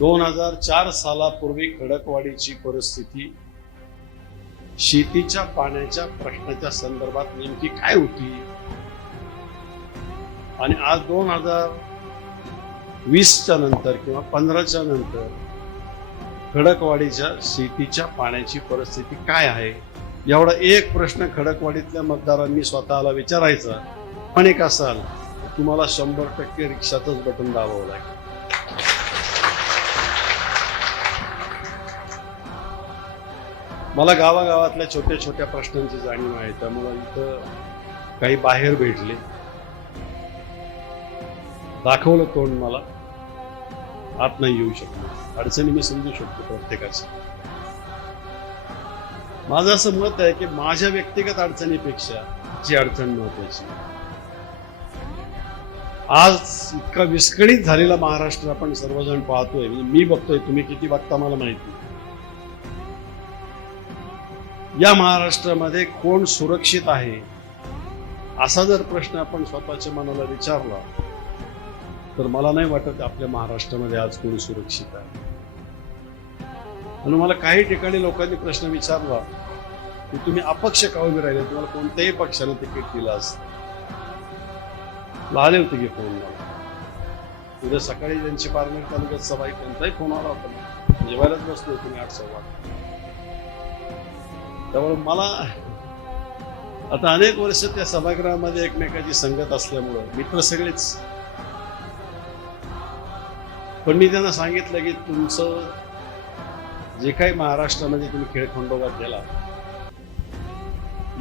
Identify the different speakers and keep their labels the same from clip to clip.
Speaker 1: दोन हजार चार सालापूर्वी खडकवाडीची परिस्थिती शेतीच्या पाण्याच्या प्रश्नाच्या संदर्भात नेमकी काय होती? आणि आज दोन हजार वीसच्या नंतर किंवा पंधराच्या नंतर खडकवाडीच्या शेतीच्या पाण्याची परिस्थिती काय आहे? एवढा एक प्रश्न खडकवाडीतल्या मतदारांनी स्वतःला विचारायचा. पण एक असाल तुम्हाला शंभर टक्के रिक्षातच बटन दाबावं लागेल. मला गावागावातल्या छोट्या छोट्या प्रश्नांची जाणीव आहे त्यामुळे इथं काही बाहेर भेटले. दाखवलं तोंड मला आत नाही येऊ शकलो. अडचणी मी समजू शकतो प्रत्येकाचं. माझं असं मत आहे की माझ्या व्यक्तिगत अडचणीपेक्षा जी अडचण महत्वाची आज इतका विस्कळीत झालेला महाराष्ट्र आपण सर्वजण पाहतोय म्हणजे मी बघतोय तुम्ही किती बघता मला माहिती या महाराष्ट्रामध्ये कोण सुरक्षित आहे? असा जर प्रश्न आपण स्वतःच्या मनाला विचारला तर मला नाही वाटत आपल्या महाराष्ट्रामध्ये आज कोणी सुरक्षित आहे. म्हणून मला काही ठिकाणी लोकांनी प्रश्न विचारला की तुम्ही अपक्ष का उभे राहिले? तुम्हाला कोणत्याही पक्षाने तिकीट दिलं असतं? आले होते की फोन मला उद्या सकाळी ज्यांची पारनेर तालुक्यात सभा आहे त्यांचाही फोन आला होता. जेवायलाच बसलो तुम्ही आठ सव्वा त्यामुळे मला आता अनेक वर्ष त्या सभागृहामध्ये एकमेकाची संगत असल्यामुळं मित्र सगळेच. पण मी त्यांना सांगितलं की तुमचं जे काही महाराष्ट्रामध्ये तुम्ही खेळखंडोबा केला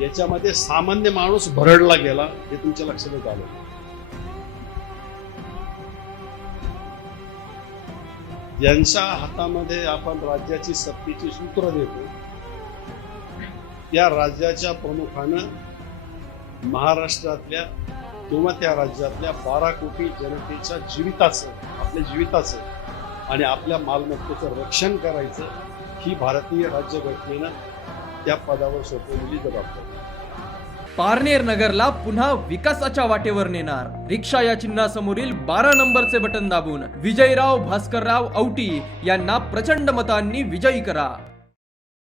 Speaker 1: याच्यामध्ये सामान्य माणूस भरडला गेला हे तुमच्या लक्षातच आलं. ज्यांच्या हातामध्ये आपण राज्याची सक्तीची सूत्र देतो त्या राज्याच्या प्रमुखानं महाराष्ट्रातल्या किंवा त्या राज्यातल्या बारा कोटी जनतेच्या जीविताचं आपल्या जीविताचं आणि आपल्या मालमत्तेचं रक्षण करायचं ही भारतीय राज्यघटनेनं त्या पदावर सोपवलेली जबाबदारी.
Speaker 2: पारनेर नगरला पुन्हा विकासाच्या वाटेवर नेणार. रिक्षा या चिन्हासमोरील बारा नंबरचे बटन दाबून विजयराव भास्करराव औटी यांना प्रचंड मतांनी विजयी करा.